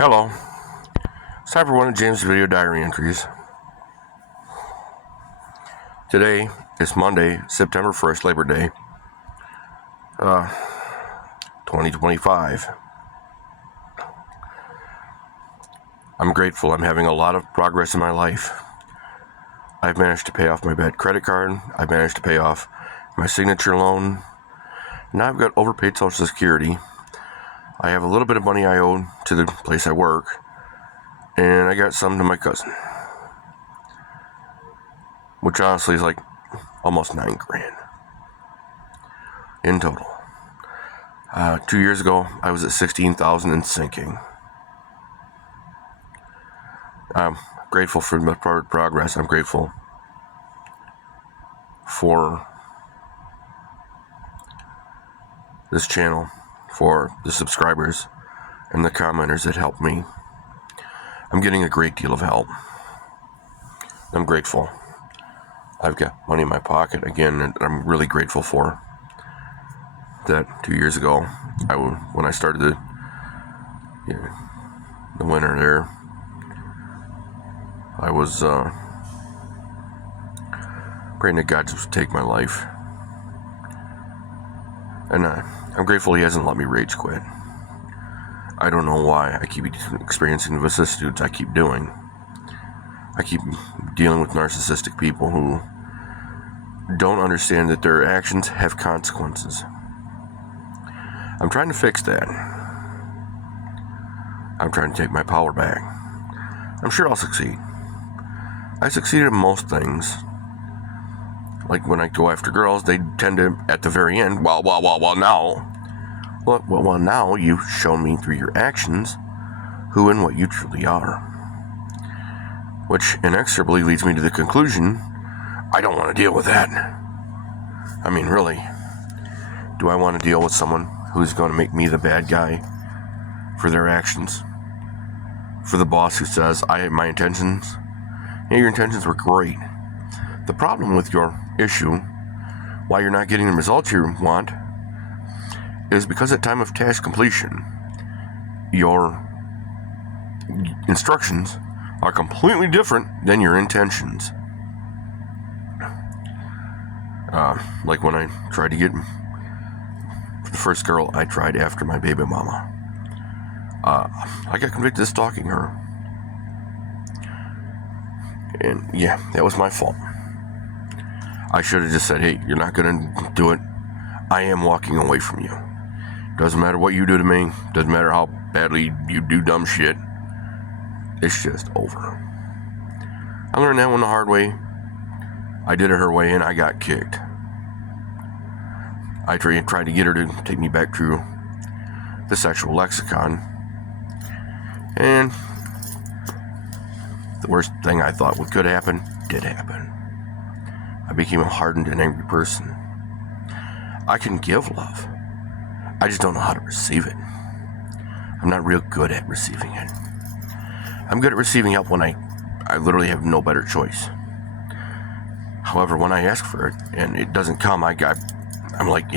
Hello. It's time for one of James' video diary entries. Today is Monday, September 1st, Labor Day, 2025. I'm grateful. I'm having a lot of progress in my life. I've managed to pay off my bad credit card. I've managed to pay off my signature loan. Now I've got overpaid Social Security. I have a little bit of money I owe to the place I work, and I got some to my cousin, which honestly is like almost $9,000 in total. 2 years ago, I was at $16,000 and sinking. I'm grateful for my progress. I'm grateful for this channel, for the subscribers and the commenters that help me. I'm getting a great deal of help. I'm grateful. I've got money in my pocket again, and I'm really grateful for that. 2 years ago, when I started the winter there, I was praying that God just take my life. And I'm grateful He hasn't let me rage quit. I don't know why I keep experiencing the vicissitudes I keep doing. I keep dealing with narcissistic people who don't understand that their actions have consequences. I'm trying to fix that. I'm trying to take my power back. I'm sure I'll succeed. I succeeded in most things. Like when I go after girls, they tend to, at the very end, well, now you've shown me through your actions who and what you truly are. Which inexorably leads me to the conclusion, I don't want to deal with that. I mean, really, do I want to deal with someone who's going to make me the bad guy for their actions? For the boss who says, I have my intentions? Yeah, your intentions were great. The problem with your issue, why you're not getting the results you want, is because at time of task completion, your instructions are completely different than your intentions. Like when I tried to get the first girl I tried after my baby mama. I got convicted of stalking her. And yeah, that was my fault. I should have just said, hey, you're not going to do it. I am walking away from you. Doesn't matter what you do to me. Doesn't matter how badly you do dumb shit. It's just over. I learned that one the hard way. I did it her way and I got kicked. I tried to get her to take me back through the sexual lexicon. And the worst thing I thought could happen did happen. I became a hardened and angry person. I can give love. I just don't know how to receive it. I'm not real good at receiving it. I'm good at receiving help when I literally have no better choice. However, when I ask for it and it doesn't come, I'm like,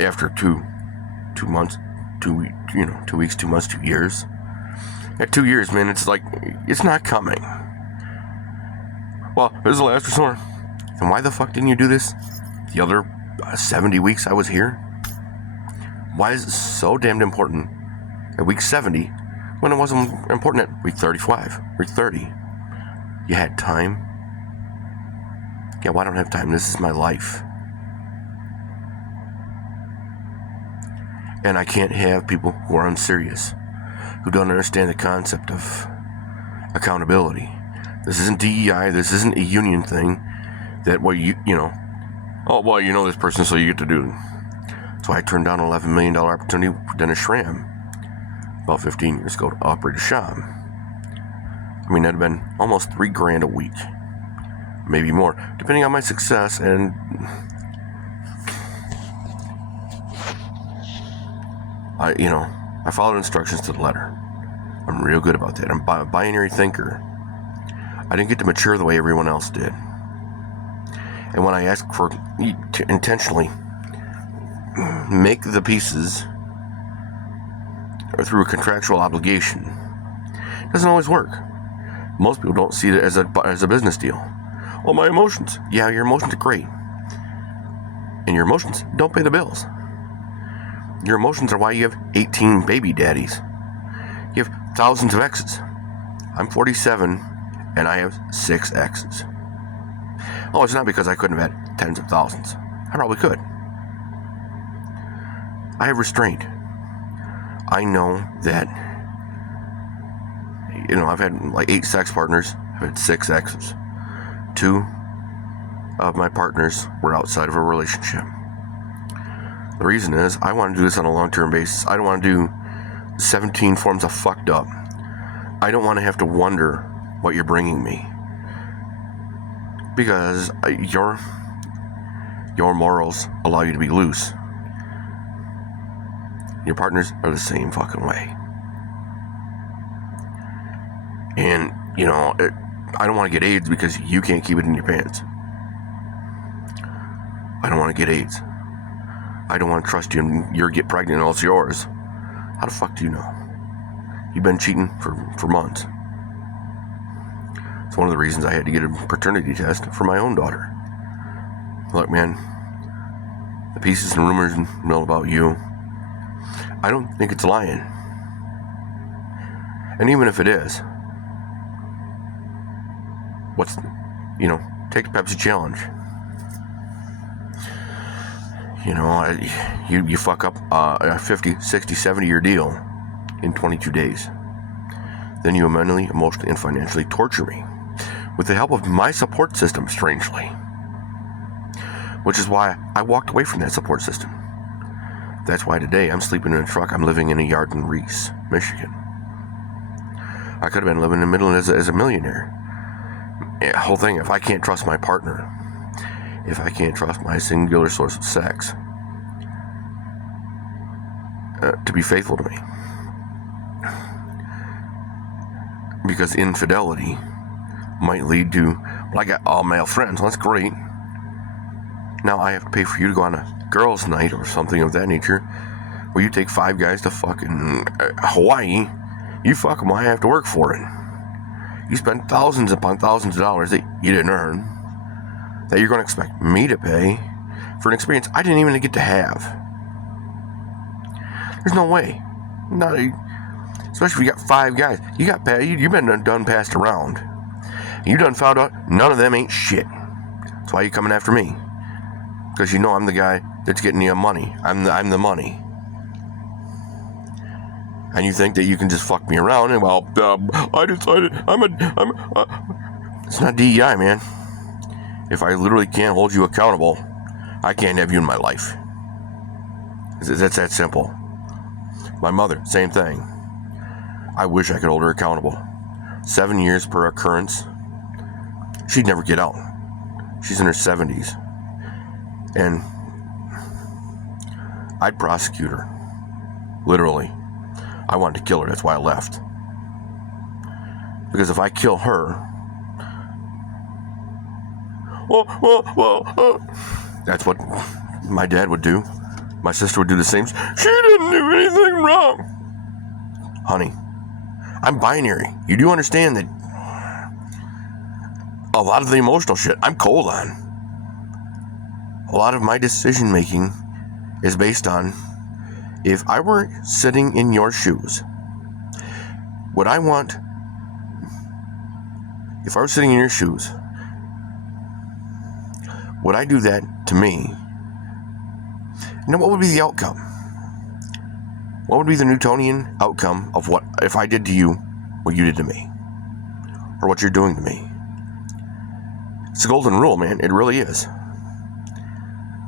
after 2 months, 2 weeks, 2 months, 2 years. At 2 years, man, it's like, it's not coming. Well, this is the last resort. And why the fuck didn't you do this the other 70 weeks I was here? Why is it so damned important at week 70 when it wasn't important at week 35, week 30? You had time? Yeah, well, I don't have time. This is my life. And I can't have people who are unserious, who don't understand the concept of accountability. This isn't DEI. This isn't a union thing that, this person, so you get to do it. So I turned down an $11 million opportunity for Dennis Schramm about 15 years ago to operate a shop. I mean, that'd have been almost $3,000 a week, maybe more, depending on my success. And I followed instructions to the letter. I'm real good about that. I'm a binary thinker. I didn't get to mature the way everyone else did. And when I asked to intentionally make the pieces or through a contractual obligation. It doesn't always work. Most people don't see it as a business deal. Well, my emotions. Yeah, your emotions are great. And your emotions don't pay the bills. Your emotions are why you have 18 baby daddies. You have thousands of exes. I'm 47, and I have 6 exes. Oh, it's not because I couldn't have had tens of thousands. I probably could. I have restraint. I know that, I've had like 8 sex partners. I've had 6 exes. 2 of my partners were outside of a relationship. The reason is I want to do this on a long-term basis. I don't want to do 17 forms of fucked up. I don't want to have to wonder what you're bringing me. Because your morals allow you to be loose. Your partners are the same fucking way. And, I don't want to get AIDS because you can't keep it in your pants. I don't want to get AIDS. I don't want to trust you and you get pregnant and it's yours. How the fuck do you know? You've been cheating for months. It's one of the reasons I had to get a paternity test for my own daughter. Look, man, the pieces and rumors know about you. I don't think it's lying. And even if it is, take the Pepsi challenge. You fuck up a 50, 60, 70-year deal in 22 days. Then you mentally, emotionally, and financially torture me with the help of my support system, strangely. Which is why I walked away from that support system. That's why today I'm sleeping in a truck. I'm living in a yard in Reese, Michigan. I could have been living in the middle as a millionaire. The whole thing, if I can't trust my partner, if I can't trust my singular source of sex to be faithful to me. Because infidelity might lead to, I got all male friends, well, that's great. Now I have to pay for you to go on a girls' night or something of that nature, where you take 5 guys to fucking Hawaii. You fuck them, I have to work for it. You spend thousands upon thousands of dollars that you didn't earn, that you're going to expect me to pay for an experience I didn't even get to have. There's no way. Especially if you got 5 guys. You got paid. You've been done passed around. You done found out none of them ain't shit. That's why you coming after me. Because you know I'm the guy that's getting you money. I'm the money. And you think that you can just fuck me around and I decided it's not DEI, man. If I literally can't hold you accountable, I can't have you in my life. That's that simple. My mother, same thing. I wish I could hold her accountable. 7 years per occurrence. She'd never get out. She's in her 70s. And I'd prosecute her. Literally. I wanted to kill her. That's why I left. Because if I kill her, that's what my dad would do. My sister would do the same. She didn't do anything wrong. Honey, I'm binary. You do understand that a lot of the emotional shit I'm cold on. A lot of my decision making is based on, if I were sitting in your shoes, would I want, if I were sitting in your shoes, would I do that to me? Now, what would be the outcome? What would be the Newtonian outcome of what, if I did to you what you did to me? Or what you're doing to me? It's a golden rule, man. It really is.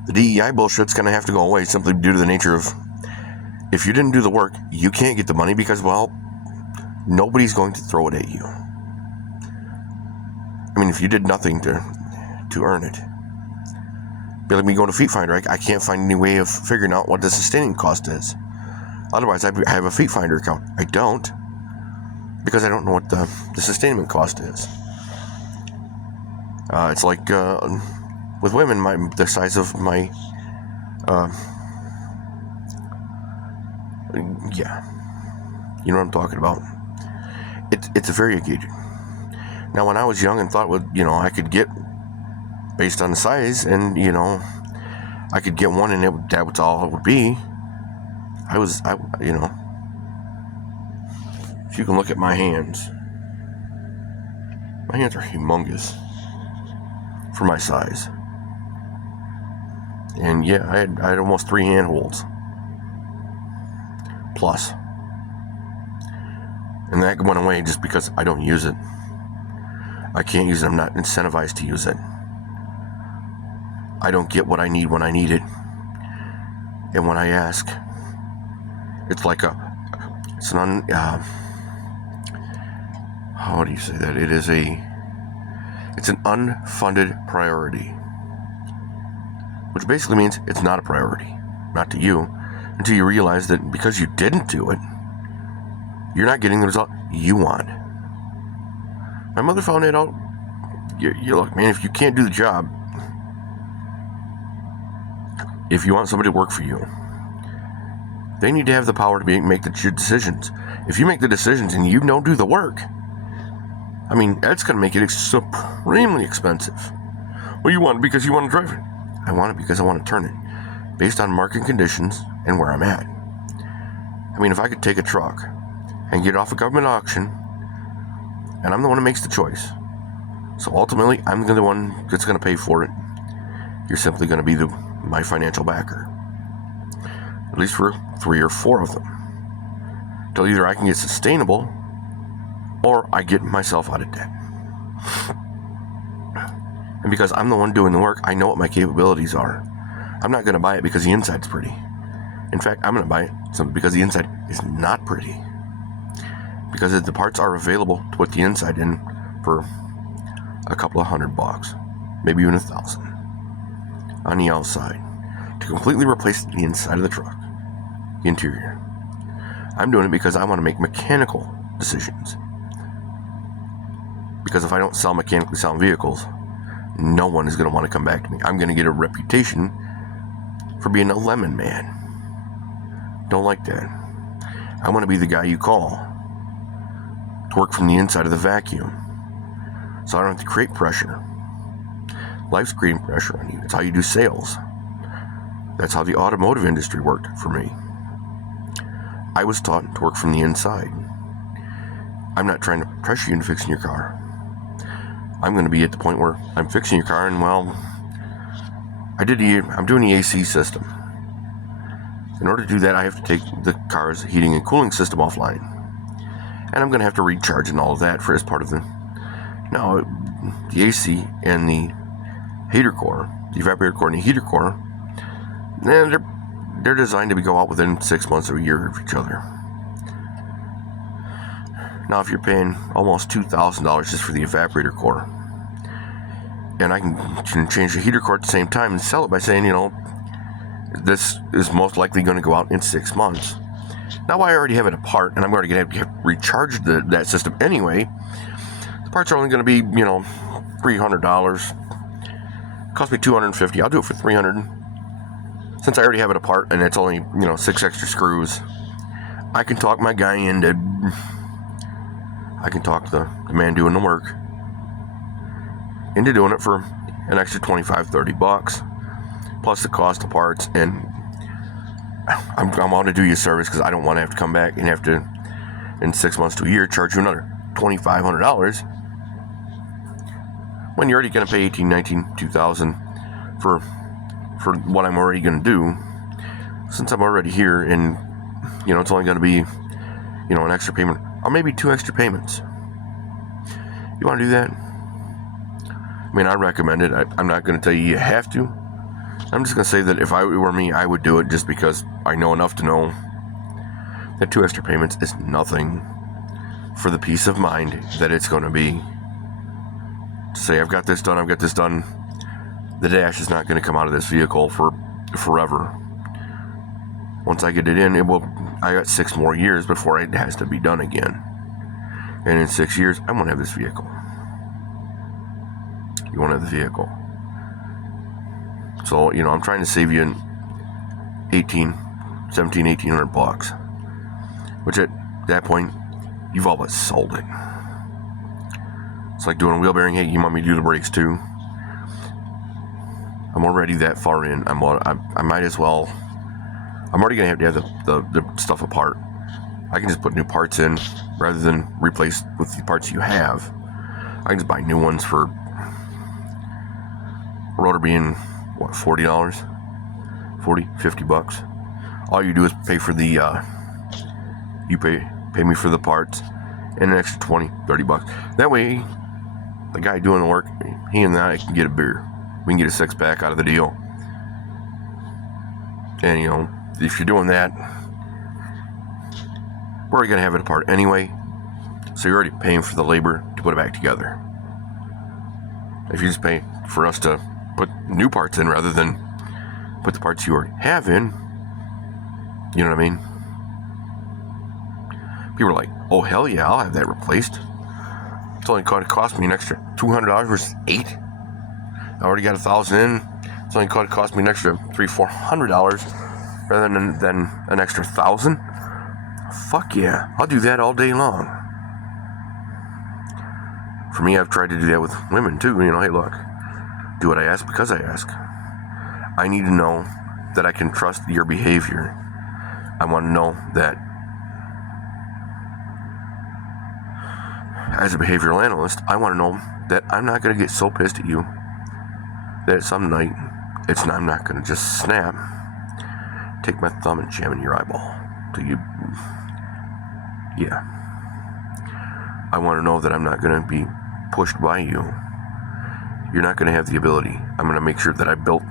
The DEI bullshit's going to have to go away simply due to the nature of, if you didn't do the work, you can't get the money because, nobody's going to throw it at you. I mean, if you did nothing to earn it. Be like me going to Feet Finder. I can't find any way of figuring out what the sustaining cost is. Otherwise, I have a Feet Finder account. I don't, because I don't know what the sustainment cost is. It's like with women, the size of my, You know what I'm talking about? It's very engaging. Now, when I was young and thought, I could get, based on the size, and, I could get one and that was all it would be, if you can look at my hands are humongous for my size. And yeah, I had almost 3 handholds. Plus. And that went away just because I don't use it. I can't use it. I'm not incentivized to use it. I don't get what I need when I need it. And when I ask, it's like how do you say that? It's an unfunded priority. Which basically means it's not a priority. Not to you. Until you realize that because you didn't do it, you're not getting the result you want. My mother found it out. You look, man, if you can't do the job, if you want somebody to work for you, they need to have the power to make the decisions. If you make the decisions and you don't do the work, I mean, that's going to make it supremely expensive. Well, you want it because you want to drive it. I want it because I want to turn it, based on market conditions and where I'm at. I mean, if I could take a truck and get it off a government auction, and I'm the one who makes the choice, so ultimately I'm the one that's going to pay for it. You're simply going to be my financial backer, at least for 3 or 4 of them, till either I can get sustainable or I get myself out of debt. And because I'm the one doing the work, I know what my capabilities are. I'm not going to buy it because the inside's pretty. In fact, I'm going to buy it because the inside is not pretty. Because the parts are available to put the inside in for a couple of $100, maybe even $1,000 on the outside, to completely replace the inside of the truck, the interior. I'm doing it because I want to make mechanical decisions. Because if I don't sell mechanically sound vehicles, no one is going to want to come back to me. I'm going to get a reputation for being a lemon man. Don't like that. I want to be the guy you call to work from the inside of the vacuum, so I don't have to create pressure. Life's creating pressure on you. It's how you do sales. That's how the automotive industry worked for me. I was taught to work from the inside. I'm not trying to pressure you into fixing your car. I'm going to be at the point where I'm fixing your car, and I'm doing the AC system. In order to do that, I have to take the car's heating and cooling system offline, and I'm going to have to recharge and all of that as part of the AC and the heater core, the evaporator core and the heater core. They're designed to go out within 6 months or a year of each other. Now, if you're paying almost $2,000 just for the evaporator core, and I can change the heater core at the same time and sell it by saying, this is most likely going to go out in 6 months. Now, I already have it apart, and I'm already going to have to recharge that system anyway. The parts are only going to be, $300. Cost me $250. I'll do it for $300. Since I already have it apart, and it's only, 6 extra screws, I can talk my guy into... I can talk the man doing the work into doing it for an extra $25-$30, plus the cost of parts, and I'm on to do you a service because I don't want to have to come back and have to, in 6 months to a year, charge you another $2,500 when you're already going to pay $1,800, $19,000, $2,000 for what I'm already going to do. Since I'm already here, and it's only going to be an extra payment, or maybe 2 extra payments. You want to do that? I mean, I recommend it. I'm not going to tell you you have to. I'm just going to say that if I were me, I would do it just because I know enough to know that 2 extra payments is nothing for the peace of mind that it's going to be. To say, I've got this done. The dash is not going to come out of this vehicle for forever. Once I get it in, I got 6 more years before it has to be done again. And in 6 years, I won't have this vehicle. You won't have the vehicle. So, I'm trying to save you $1,800 bucks. Which At that point, you've all but sold it. It's like doing a wheel bearing. Hey, you want me to do the brakes too? I'm already that far in. I might as well. I'm already going to have the stuff apart. I can just put new parts in rather than replace with the parts you have. I can just buy new ones for rotor being, what, $40? 40, 50 bucks. All you do is pay for the, you pay me for the parts and an extra 20, 30 bucks. That way, the guy doing the work, he and I can get a beer. We can get a 6-pack out of the deal. And, you know, if you're doing that, we're already going to have it apart anyway. So you're already paying for the labor to put it back together. If you just pay for us to put new parts in rather than put the parts you already have in, you know what I mean? People are like, oh, hell yeah, I'll have that replaced. It's only going to cost me an extra $200 versus $8. I already got $1,000 in. It's only going to cost me an extra $300-$400 rather than an extra $1,000. Fuck yeah, I'll do that all day long. For me, I've tried to do that with women too. You know, hey, look, do what I ask because I ask. I need to know that I can trust your behavior. I want to know that as a behavioral analyst, I want to know that I'm not going to get so pissed at you that some night I'm not going to just snap, take my thumb and jam in your eyeball till you. Yeah. I want to know that I'm not going to be pushed by you. You're not going to have the ability. I'm going to make sure that I built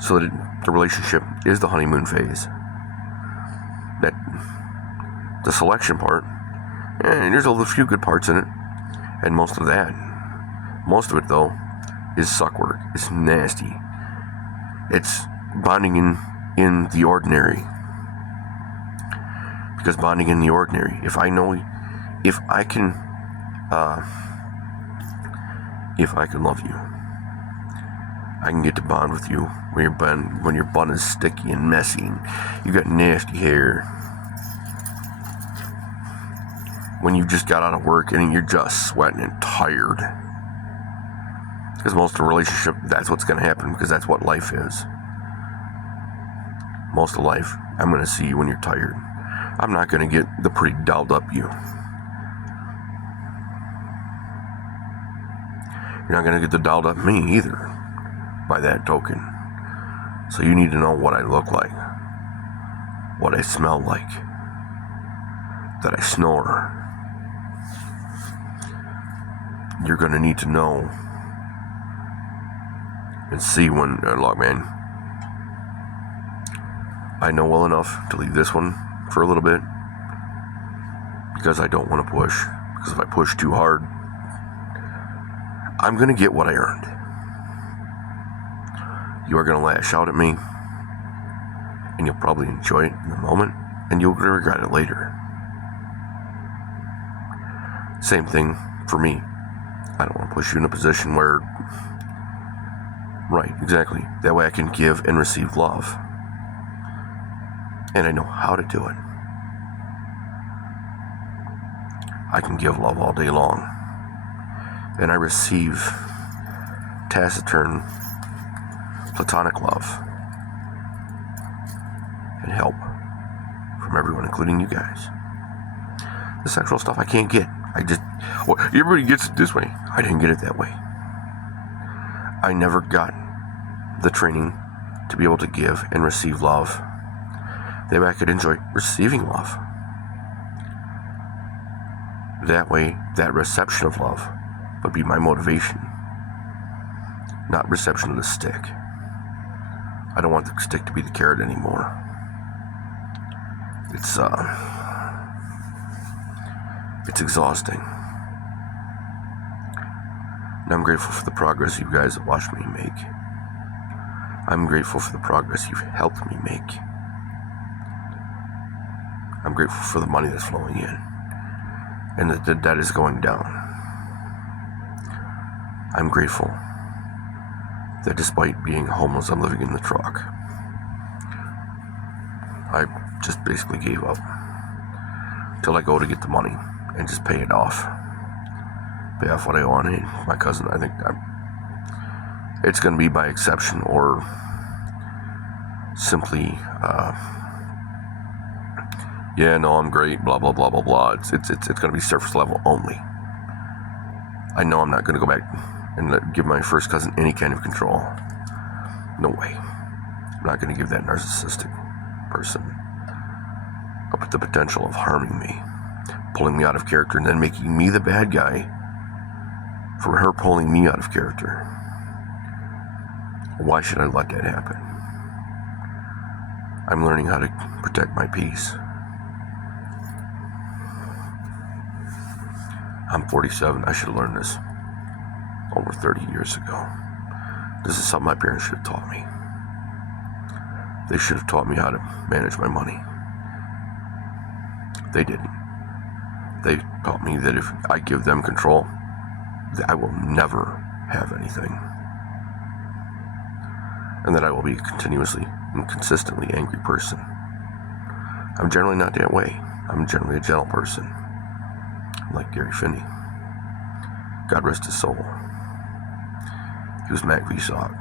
so that the relationship is the honeymoon phase. That the selection part, and there's a few good parts in it, and most of it though, is suck work. It's nasty. It's bonding in the ordinary. Because bonding in the ordinary, if I can love you, I can get to bond with you when your bun is sticky and messy and you got nasty hair. When you just got out of work and you're just sweating and tired. Because most of the relationship, that's what's going to happen, because that's what life is. Most of life, I'm going to see you when you're tired. I'm not going to get the pretty dolled up you. You're not going to get the dolled up me either, by that token. So you need to know what I look like, what I smell like, that I snore. You're going to need to know and see when, look, man, I know well enough to leave this one for a little bit because I don't want to push. Because if I push too hard, I'm going to get what I earned. You are going to lash out at me, and you'll probably enjoy it in the moment, and you'll regret it later. Same thing for me. I don't want to push you in a position where, right, exactly, that way I can give and receive love. And I know how to do it. I can give love all day long. And I receive taciturn, platonic love and help from everyone, including you guys. The sexual stuff I can't get. Everybody gets it this way. I didn't get it that way. I never got the training to be able to give and receive love. That way I could enjoy receiving love. That way, that reception of love would be my motivation, not reception of the stick. I don't want the stick to be the carrot anymore. It's exhausting. And I'm grateful for the progress you guys have watched me make. I'm grateful for the progress you've helped me make. I'm grateful for the money that's flowing in and that the debt is going down. I'm grateful that despite being homeless, I'm living in the truck. I just basically gave up. till I go to get the money and just pay it off. Pay off what I owe on it. My cousin, I think it's going to be by exception or simply, yeah, no, I'm great, blah, blah, blah, blah, blah. It's going to be surface level only. I know I'm not going to go back and give my first cousin any kind of control. No way. I'm not going to give that narcissistic person up the potential of harming me, pulling me out of character, and then making me the bad guy for her pulling me out of character. Why should I let that happen? I'm learning how to protect my peace. I'm 47. I should have learned this over 30 years ago. This is something my parents should have taught me. They should have taught me how to manage my money. They didn't. They taught me that if I give them control, that I will never have anything. And that I will be a continuously and consistently angry person. I'm generally not that way. I'm generally a gentle person. Like Gary Finney. God rest his soul. He was Mac V. Sock.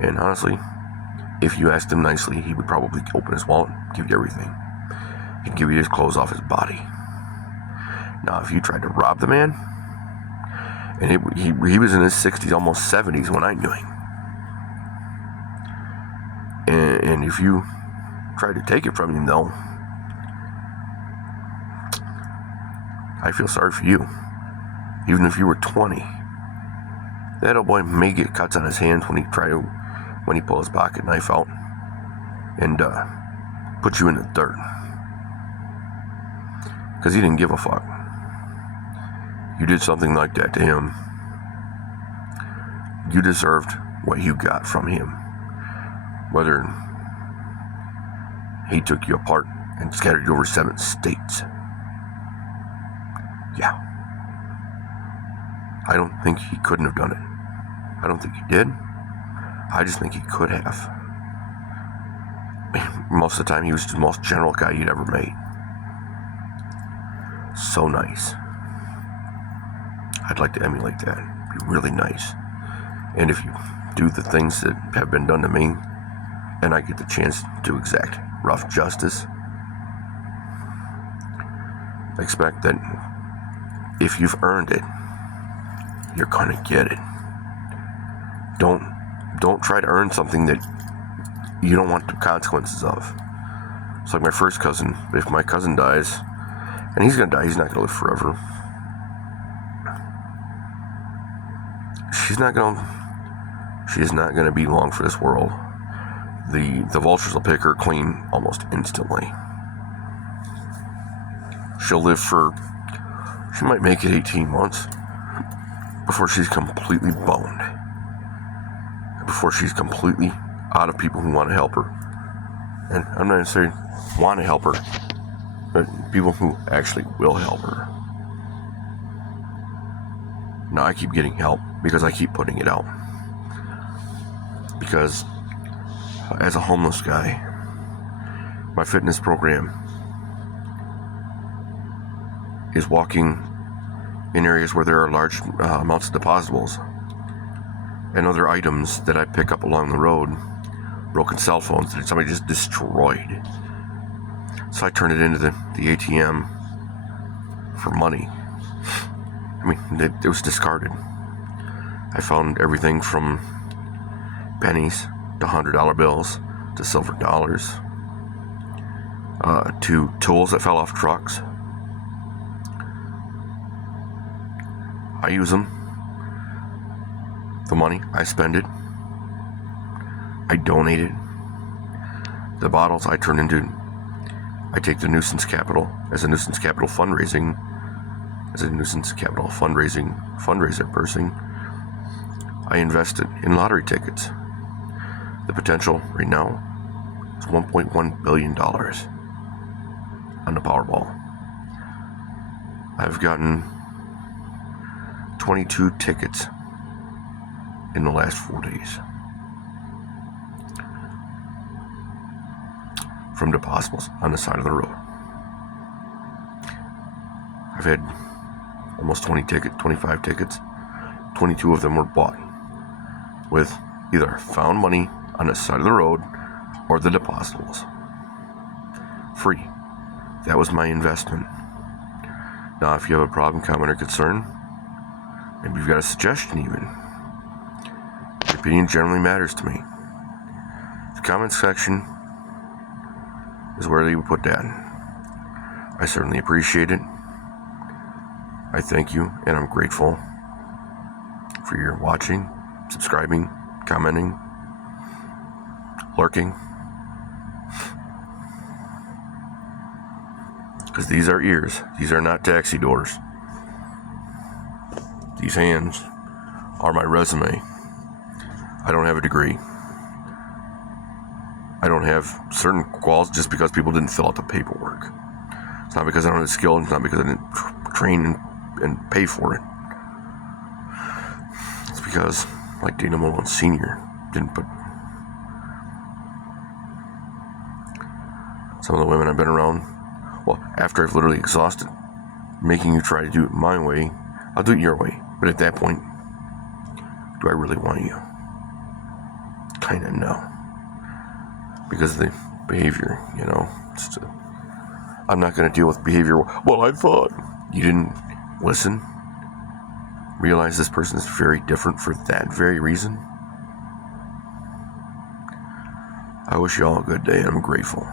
And honestly, if you asked him nicely, he would probably open his wallet, give you everything. He'd give you his clothes off his body. Now, if you tried to rob the man, and he was in his 60s, almost 70s when I knew him. And if you tried to take it from him, though, I feel sorry for you. Even if you were 20, that old boy may get cuts on his hands when he pulls his pocket knife out and put you in the dirt. Because he didn't give a fuck. You did something like that to him. You deserved what you got from him. Whether he took you apart and scattered you over 7 states. Yeah. I don't think he couldn't have done it. I don't think he did. I just think he could have. Most of the time, he was the most general guy you'd ever met. So nice. I'd like to emulate that. Be really nice. And if you do the things that have been done to me, and I get the chance to exact rough justice, expect that if you've earned it, you're gonna get it. Don't try to earn something that you don't want the consequences of. It's like my first cousin. If my cousin dies, and he's gonna die, he's not gonna live forever. She is not gonna be long for this world. The vultures will pick her clean almost instantly. She might make it 18 months before she's completely boned. Before she's completely out of people who want to help her. And I'm not necessarily want to help her, but people who actually will help her. Now I keep getting help because I keep putting it out. Because as a homeless guy, my fitness program is walking in areas where there are large amounts of depositables and other items that I pick up along the road, broken cell phones that somebody just destroyed. So I turn it into the ATM for money. I mean, it was discarded. I found everything from pennies to $100 bills to silver dollars to tools that fell off trucks. I use them. The money, I spend it. I donate it. The bottles I take the nuisance capital as a nuisance capital fundraiser person. I invest it in lottery tickets. The potential right now is $1.1 billion on the Powerball. I've gotten 22 tickets in the last 4 days from depositables on the side of the road. I've had almost 25 tickets. 22 of them were bought with either found money on the side of the road or the depositables. Free. That was my investment. Now, if you have a problem, comment, or concern, maybe you've got a suggestion even. Your opinion generally matters to me. The comment section is where you would put that. I certainly appreciate it. I thank you, and I'm grateful for your watching, subscribing, commenting, lurking. Because these are ears. These are not taxi doors. These hands are my resume. I don't have a degree. I don't have certain quals just because people didn't fill out the paperwork. It's not because I don't have the skill. It's not because I didn't train and pay for it. It's because, like Dana Malone Sr. didn't put... Some of the women I've been around, well, after I've literally exhausted making you try to do it my way, I'll do it your way. But at that point, do I really want you? Kinda no. Because of the behavior, I'm not going to deal with behavior. Well, I thought you didn't listen. Realize this person is very different for that very reason. I wish you all a good day, and I'm grateful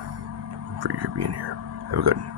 for you being here. Have a good one.